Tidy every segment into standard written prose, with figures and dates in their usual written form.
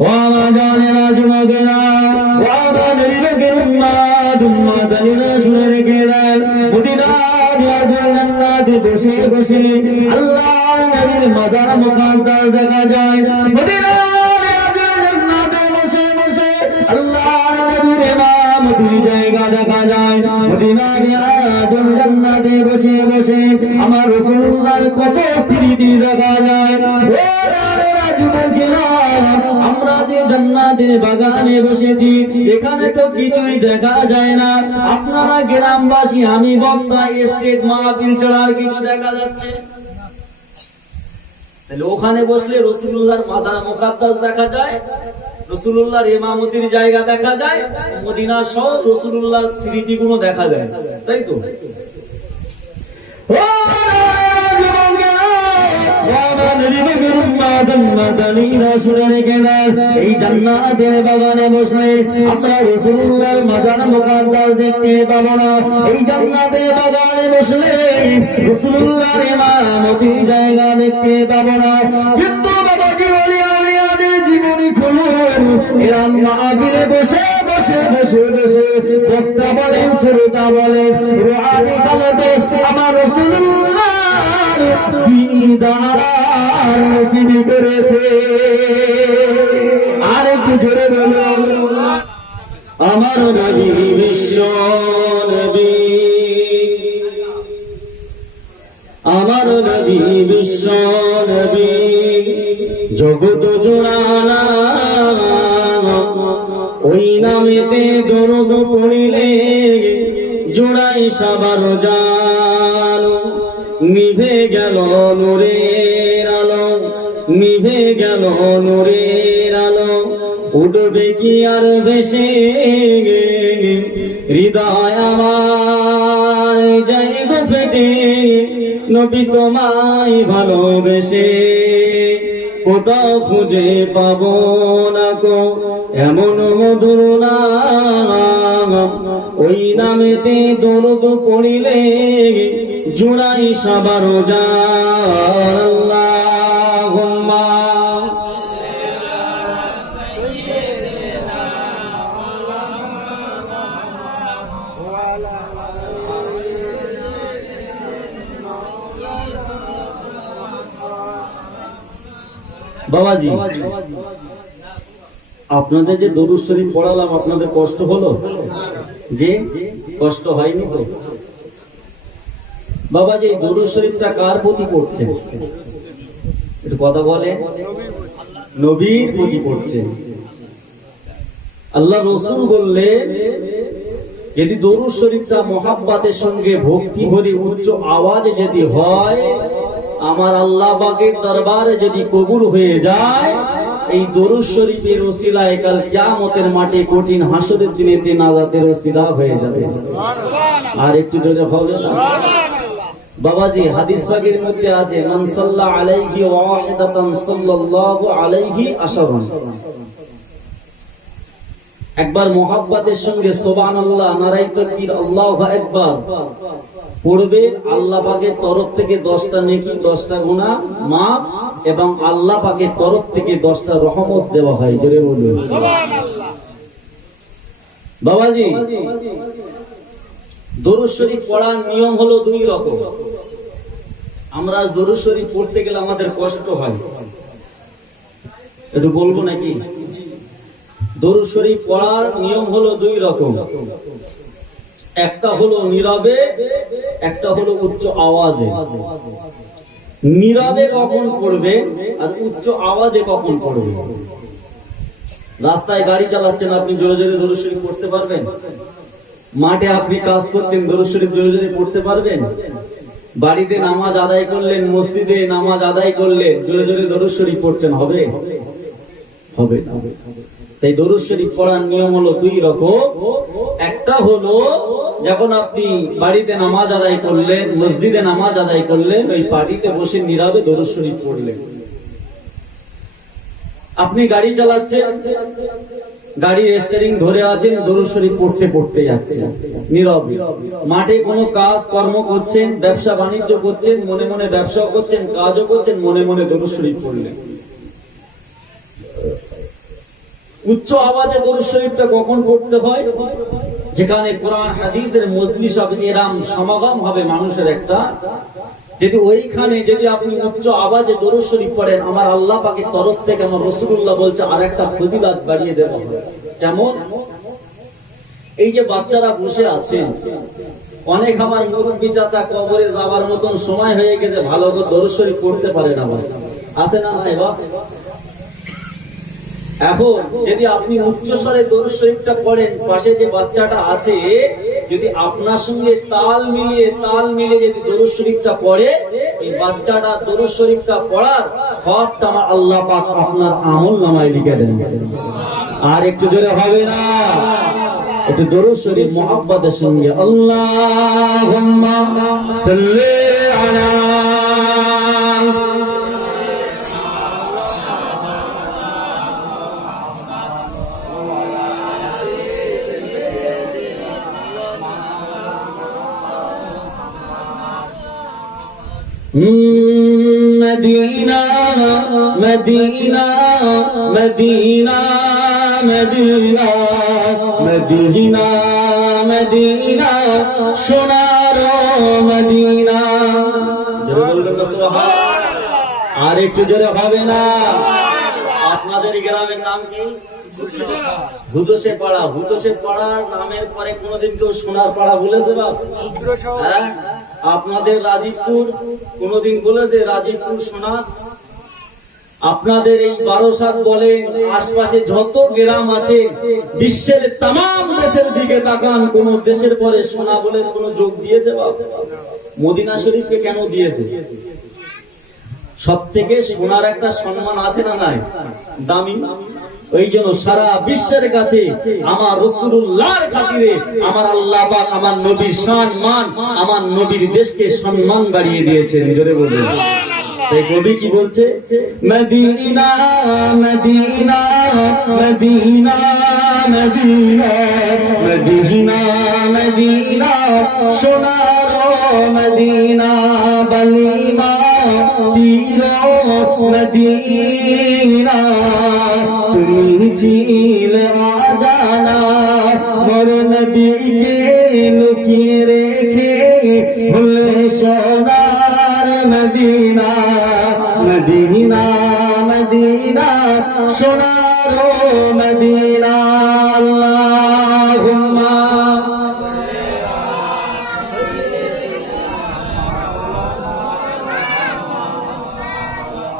وَمَا جُمَدِنَا وَمَا نَرِبَكِرُ مَا دَنِنَا شُنَرِكِرَ مُدِنَا দিয়াজুল জান্নাতে বসে বসে আল্লাহর নবীর মাজার মুকাদ্দাস দেখা যায়। মদিনা দিয়াজুল জান্নাতে বসে বসে আল্লাহর নবীর ইমামতির জায়গা দেখা যায়। মদিনা দিয়াজুল জান্নাতে বসে বসে আমার রাসূলুল্লাহর কত স্মৃতি দেখা যায়। আমরা যে জান্নাতের বাগানে বসেছি এখানে তো কিছুই দেখা যায় না। আপনারা গ্রামবাসী, আমি বক্তা, স্টেট মাহফিল ছাড়া আর কিছু দেখা যাচ্ছে? তাহলে ওখানে বসলে রাসূলুল্লাহর মাজার মুকাদ্দাস দেখা যায়, রাসূলুল্লাহর ইমামতির জায়গা দেখা যায়, মদিনা সহ রাসূলুল্লাহর স্মৃতিগুলো দেখা যায়, তাই তো? এই জান্নাতের বাগানে বসলে আমরা রাসূলুল্লাহর মাজার মুকাদ্দাস দেখতে পাবো না। এই জান্নাতের বাগানে বসলে রাসূলুল্লাহর ইমামতির জায়গা দেখতে পাবো না। কিন্তু বাবাজি ওলিয়াদের জীবনী খুলুন, এরা মাহফিলে বসে বসে বসে বসে বক্তা বলেন, শ্রোতা বলেন, রুহানি কালতে আমার রাসূলুল্লাহর দিদার নসিব করেছে। আর একটু জোরে বলুন, আমার নবী বিশ্ব নবী, আমার নবী বিশ্ব নবী, জগৎ জোড়ানা ওই নামেতে দরুদ পড়িলে জোড়াই সবার জানো। নিভে গেল নূরের আলো, নিভে গেল নূরের আলো, উঠবে কি আর ভেসে হৃদয় আমার যাইব ফেটে নবী তোমায় ভালোবেসে। কোথাও খুঁজে পাবো না কো এমন মধুর নাম, ওই নামেতে দরুদ পড়িলে জুড়াই সবার জান। আল্লাহুম্মা বাবাজি, আপনাদের যে দরুদ শরীফ পড়ালাম আপনাদের কষ্ট হলো? যে কষ্ট হয়নি তো? বাবাজি, এই দরুদ শরীফটা কার প্রতি পড়ছেন? একটু কথা বলে। নবীর প্রতি পড়ছেন। আল্লাহ রাসূল বললেন, যদি দরুদ শরীফটা মহাব্বতের সঙ্গে ভক্তি ভরে উচ্চ আওয়াজে যদি হয়, আমার আল্লাহ পাকের দরবারে যদি কবুল হয়ে যায়, এই দরুদ শরীফের ওসিলায় কাল কিয়ামতের মাঠে কঠিন হাসরের দিনেতে নাজাতের ওসিলা হয়ে যাবে। আর একটু জোরে বলেন বাবাজি। হাদিস পাকের মধ্যে আছে, মান সাল্লা আলাইহি ওয়াহিদাতান সাল্লাল্লাহু আলাইহি আশরান। একবার মুহাব্বতের সঙ্গে সুবহানাল্লাহ, নারায়ে তাকবীর, আল্লাহু আকবার পড়বে, আল্লাহ পাকের তরফ থেকে 10টা নেকি, 10টা গুনাহ মাফ, এবং আল্লাহ পাকের তরফ থেকে 10টা রহমত দেওয়া হয়। জোরে বলুন সুবহানাল্লাহ। বাবাজি, দরুদ শরীফ পড়ার নিয়ম হলো 2 রকম। আমরা দরুদ শরীফ পড়তে গেলে আমাদের কষ্ট হয়, একটু বলবো নাকি? দরুদ শরীফ পড়ার নিয়ম হলো 2 রকম। একটা হলো নীরবে, একটা হলো উচ্চ আওয়াজে। নীরবে কখন পড়বে আর উচ্চ আওয়াজে কখন পড়বে? রাস্তায় গাড়ি চালাচ্ছেন, আপনি জোরে জোরে দরুদ শরীফ পড়তে পারবেন? মাঠে আপনি কাজ করছেন, দরুদ শরীফ জোরে জোরে পড়তে পারবেন? বাড়িতে নামাজ আদায় করলেন, মসজিদে নামাজ আদায় করলেন, জোরে জোরে দরুদ শরীফ পড়ছেন, হবে? হবে। তাই দরুদ শরীফ পড়ার নিয়ম হলো 2 রকম। একটা হলো যখন আপনি বাড়িতে নামাজ আদায় করলেন, মসজিদে নামাজ আদায় করলেন, ওই পাটিতে বসে নীরবে দরুদ শরীফ পড়লেন। আপনি গাড়ি চালাচ্ছেন, গাড়ির স্টিয়ারিং ধরে আছেন, দরুদ শরীফ পড়তে পড়তে যাচ্ছেন নীরবে। মাঠে কোনো কাজ কর্ম করছেন, ব্যবসা বাণিজ্য করছেন, মনে মনে ব্যবসাও করছেন, কাজও করছেন, মনে মনে দরুদ শরীফ পড়লেন। উচ্চ আওয়াজে দরুদ শরীফটা কখন পড়তে হয়? যেখানে কোরআন হাদিসের মজলিস হবে, এরাম সমাগম হবে মানুষের একটা, যদি ওইখানে যদি আপনি উচ্চ আওয়াজে দরুদ শরীফ পড়েন, আমার আল্লাহ পাকের তরফ থেকে আমার রাসূলুল্লাহ বলছে আরেকটা ফজিলত বাড়িয়ে দেওয়া হবে। কেমন? এই যে বাচ্চারা বসে আছে, অনেক আমার মুরব্বী চাচা কবরে যাওয়ার মতন সময় হয়ে গেছে, ভালো করে দরুদ শরীফ পড়তে পারে না, আছে না নাই বাপ? এখন যদি আপনি উচ্চস্বরে দরুদ শরীফটা পড়েন, পাশে যে বাচ্চাটা আছে যদি আপনার সঙ্গে তাল মিলিয়ে যদি দরুদ শরীফটা পড়ে, এই বাচ্চাটা দরুদ শরীফটা পড়ার সবটা আমার আল্লাহ পাক আপনার আমলনামায় লিখে দেন। আর একটু জোরে হবে না? একটু দরুদ শরীফ মুহাব্বতের সঙ্গে আল্লাহুম্মা সাল্লি আলা Medina Medina Medina Medina Medina Medina সোনার মদিনা। আর একটু জোরে হবে না? আপনাদের গ্রামের নাম কি? হুদোসে পাড়া। হুদোসে পাড়ার নামের পরে কোনোদিন কেউ সোনার পাড়া বলেছে? হ্যাঁ, আপনাদের রাজীবপুর কোনোদিন বলেছে রাজীবপুর সোনার? আপনাদের এই বারোসাত বলেন, আশপাশে যত গ্রাম আছে, বিশ্বের তাম দেশের দিকে তাকান, কোন দেশের পরে সোনা বলে কোন যোগ দিয়েছে? মদিনা শরীফকে কেন দিয়েছে? সব থেকে সোনার একটা সম্মান আছে না নাই? দামি। ওই জন্য সারা বিশ্বের কাছে আমার রাসূলুল্লাহর খাতিরে আমার আল্লাহ পাক আমার নবীর সম্মান, আমার নবীর দেশকে সম্মান বাড়িয়ে দিয়েছেন। জোরে বলুন। তাই কবি কি বলছে? Medina Medina Medina Medina Medina Medina সোনার মদিনা বলিমা পীর মদিনা তুমি ছিলে অজানা মোর নবীকে লুকিয়ে রেখে ভুলে সোনার মদিনা মদিনা মদিনা সোনার মদিনা। আল্লাহুম্মা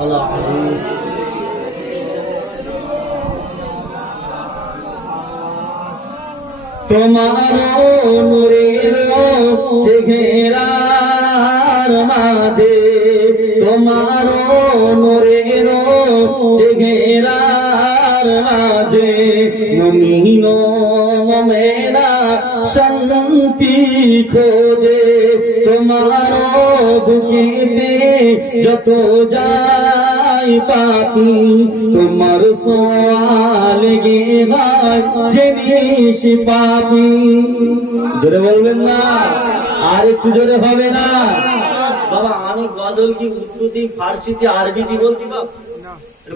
আল্লাহ তোমার নূরের চেহারার মাঝে, তোমার নূরের চেহারার মাঝে মুমিন মুমিনা শান্তি খোঁজে। তোমার বুকেতে যত যায় পাপি, তোমার সোয়াল গে ভাই জিনিস পাপি। জোরে বলবেন না? আর একটু জোরে হবে না? বাবা আমি গজল কি উর্দুতে, ফার্সিতে, আরবিতে বলছি?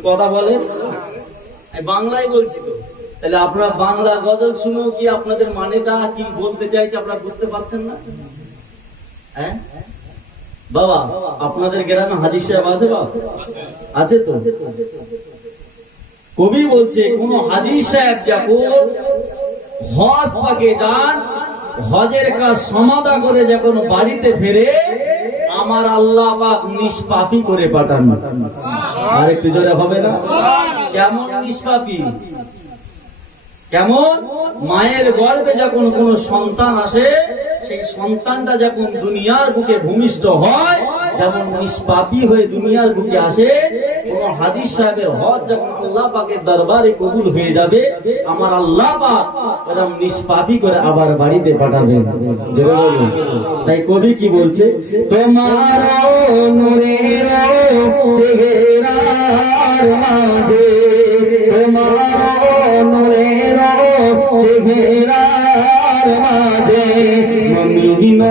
কথা বলেন, বাংলায় বলছি তো। তাহলে আপনারা বাংলা গজল শুনেও কি আপনাদের মানেটা কি বলতে চাইছে আপনারা বুঝতে পারছেন না? হ্যাঁ বাবা, আপনাদের গ্রামে হাজী সাহেব আছে? বাবা আছে তো। কবি বলছে কোন হাজী সাহেব যখন হজ পাকে যান, হজের কাজ সমাধা করে যখন বাড়িতে ফেরে, আমার আল্লাহ পাক নিষ্পাপী করে পাঠান। আর একটু জোরে হবে না? কেমন নিষ্পাপী? কেমন? মায়ের গর্ভে যখন কোন সন্তান আসে, সেই সন্তানটা যখন দুনিয়ার বুকে ভূমিষ্ঠ হয়, যেমন নিষ্পাপী হয়ে দুনিয়ার বুকে আসে, কোন হাদিস সাহেবের হজ যখন আল্লাহ পাকের দরবারে কবুল হয়ে যাবে, আমার আল্লাহ পাক এরকম নিষ্পাপী করে আবার বাড়িতে পাঠাবেন। তাই কবি কি বলছে? তোমার নূরের চেহারার মাঝে, তোমার নূরের চেহারার মাঝে মুমিন